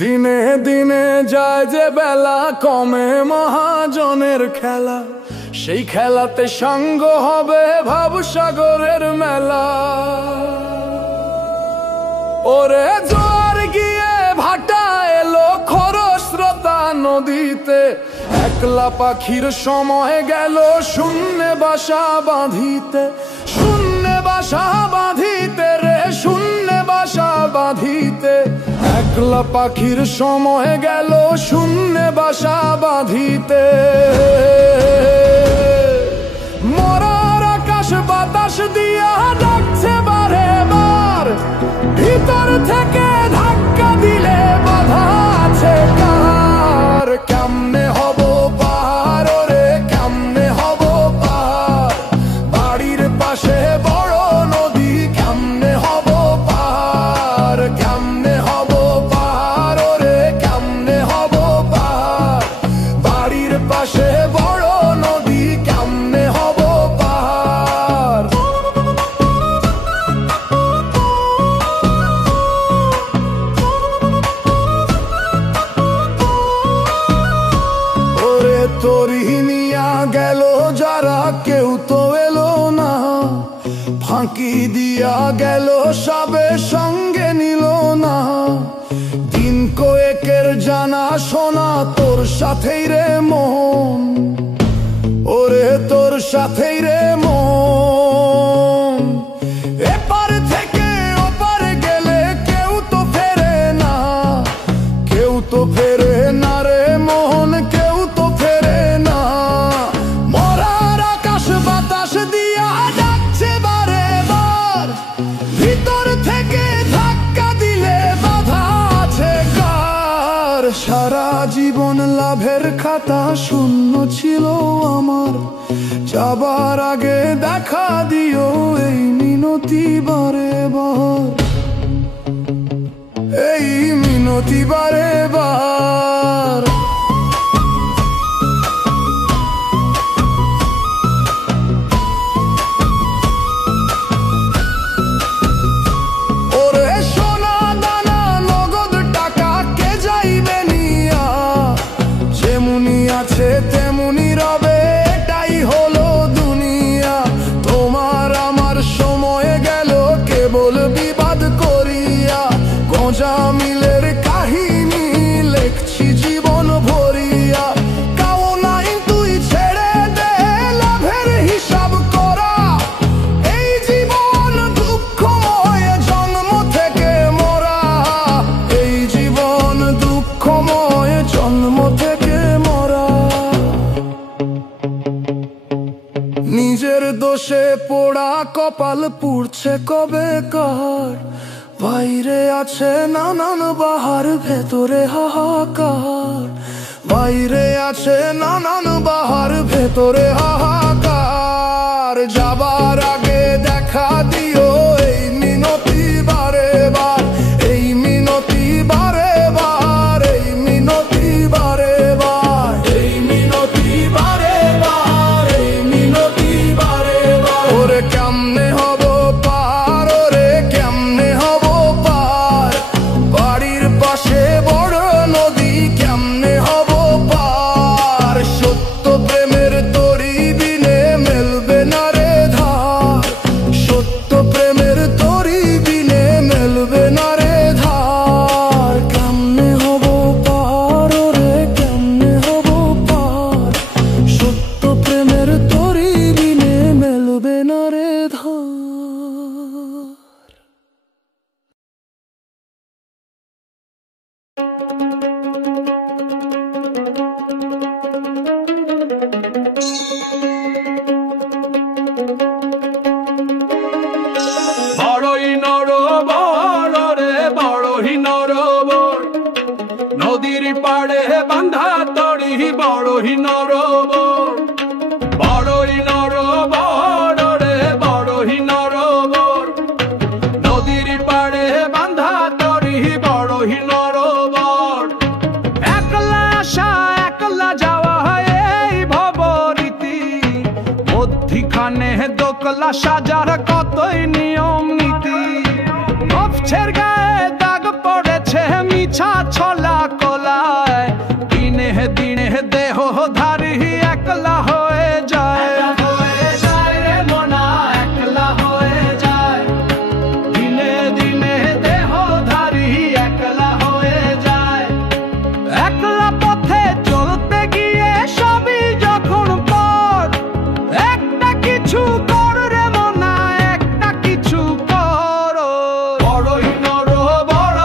দিনে দিনে যায় যে বেলা, কমে মহাজনের খেলা। সেই খেলাতে সঙ্গ হবে ভাবসাগরের মেলা। ওরে জোয়ার গিয়ে ভাটা এলো খরস্রোতা নদীতে, একলা পাখির সময় গেল শূন্যে বাসা বাঁধিতে। শূন্যে বাসা বাঁধিতে রে, শূন্যে বাসা বাঁধিতে। একলা পাখির সময় গেল শূন্যে বাসা বাঁধিতে। মরার আকাশ বাতাস দিয়া ডাকছে বারে বার, ভিতর থেকে ধাক্কা দিলে বাধা আছে কার। কেমনে হব পাহাড় রে, কেমনে হব পাহাড়, বাড়ির পাশে বড় নদী। কেমনে হব পাহাড়, কেমনে হব পাহাড় রে, কেমনে হব পাহাড়, বাড়ির পাশে বড় নদী। কেমনে হব পাহাড়। ওরে তোরি নিয়া গেল যারা, কেউ তো এলো না। ফাঁকি দিয়া গেল সবে, সঙ্গে নিল না। দিন কয়েকের জানা শোনা তোর সাথেই রে মন, ওরে তোর সাথেই রে মন। এপার থেকে ওপার গেলে কেউ তো ফেরে না, কেউ তো ফেরে না রে মোহন, কেউ তো ফেরে না। মরার আকাশ বাতাস দিয়া ডাকছে বারে বার, ভিতর থেকে ধাক্কা দিলে বাধা আছে কার। সারা জীবন লাভের খাতা শূন্য ছিল আমার, যাবার আগে দেখা দিও এই মিনতি বারে বার, এই মিনতি বারে বার। ওরে সোনা দানা নগদ টাকা কে যাইবে নিয়া, যেমনি আছে তেমনি রবে, এটাই হলো দুনিয়া। তোমার আমার সময় গেল কেবল বিবাদ করিয়া, গোঁজা মিলের কাহিনী লেখছি জীবন ভরিয়া। কাও নাই তুই ছেড়ে দে লাভের হিসাব করা, এই জীবন দুঃখময় জন্ম থেকে মরা। এই জীবন দুঃখময় জন্ম থেকে মরা। নিজের দোষে পোড়া কপাল পুড়ছে কবে কার, বাইরে আছে নানান বাহার ভেতরে হাহাকার। বাইরে আছে নানান বাহার ভেতরে হাহাকার। যাবার আগে দেখা দিও এই মিনতি বারে বার, এই মিনতি বারে বার, এই মিনতি বারে বার, এই মিনতি বারে বার, এই মিনতি বারে বার। ওরে কেমনে হব পার, ওরে কেমনে হব পার, বাড়ির পাশে বড় নদী। কেমনে হব পার, সত্য প্রেমের তরি বিনে মেলবে না রে ধার। সত্য প্রেমের তরি বিনে মেলবে না রে ধার। কেমনে হব পার, ওরে কেমনে হব পার, সত্য প্রেমের তরি বিনে মেলবে না রে ধার। বড়ই নরবর রে, বড়ই নরবর, নদীর পাড়ে বাঁধা তরি বড়ই নরবর। বড়ই নরবর রে, বড়ই নরবর, নদীর পাড়ে বাঁধা তরি বড়ই নরবর। একলা আসা একলা যাওয়া এই ভবরীতি, মধ্যিখানে দোকলা সাজার কতই নিয়ম নীতি। নফছের গায়ে দাগ পড়েছে মিথ্যা ইচ্ছা ছলা কলায় দিনে দিনে দেহ ধারি একলা হয়ে যায় রে মনা একলা হয়ে যায় দিনে দিনে দেহ ধারি একলা হয়ে যায় একলা পথে চলতে গিয়ে সবই যখন পর একটা কিছু কর রে মনা একটা কিছু কর বড়ই নর বড়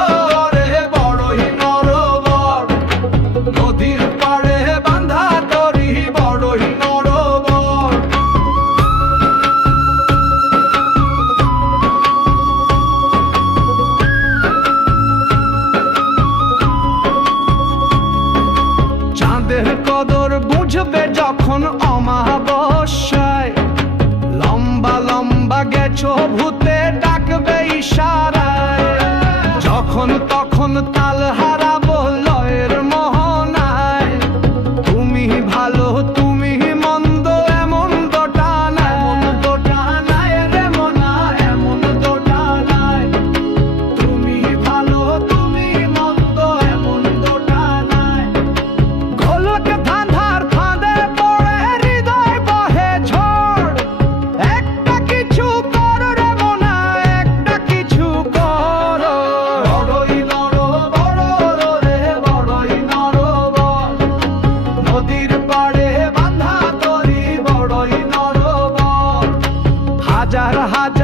রে বড়ই নর বড় নদীর পাড়ে বাঁধা তরি বড়ই নর বড় চাঁদের কদর বুঝবে যখন অমাবস্যায় লম্বা লম্বা গেছো ভূতে ডাকবে ইশারায় যখন তখন তাল হারাবো লয়ের মোহনায় তুমি ভালো তুমি মন্দ এমন দোটা নাই রে মনা এমন দোটা নাই তুমি ভালো তুমি মন্দ এমন দোটা নাই গোলক ধাঁধার ফাঁদে পড়ে হৃদয় বহে ঝড় একটা কিছু কর রে মনা একটা কিছু কর বড়ই নর বড় রে বড়ই নর বড় নদীর পাড়ে বাঁধা তরি বড়ই নর বড় হাজার হাজার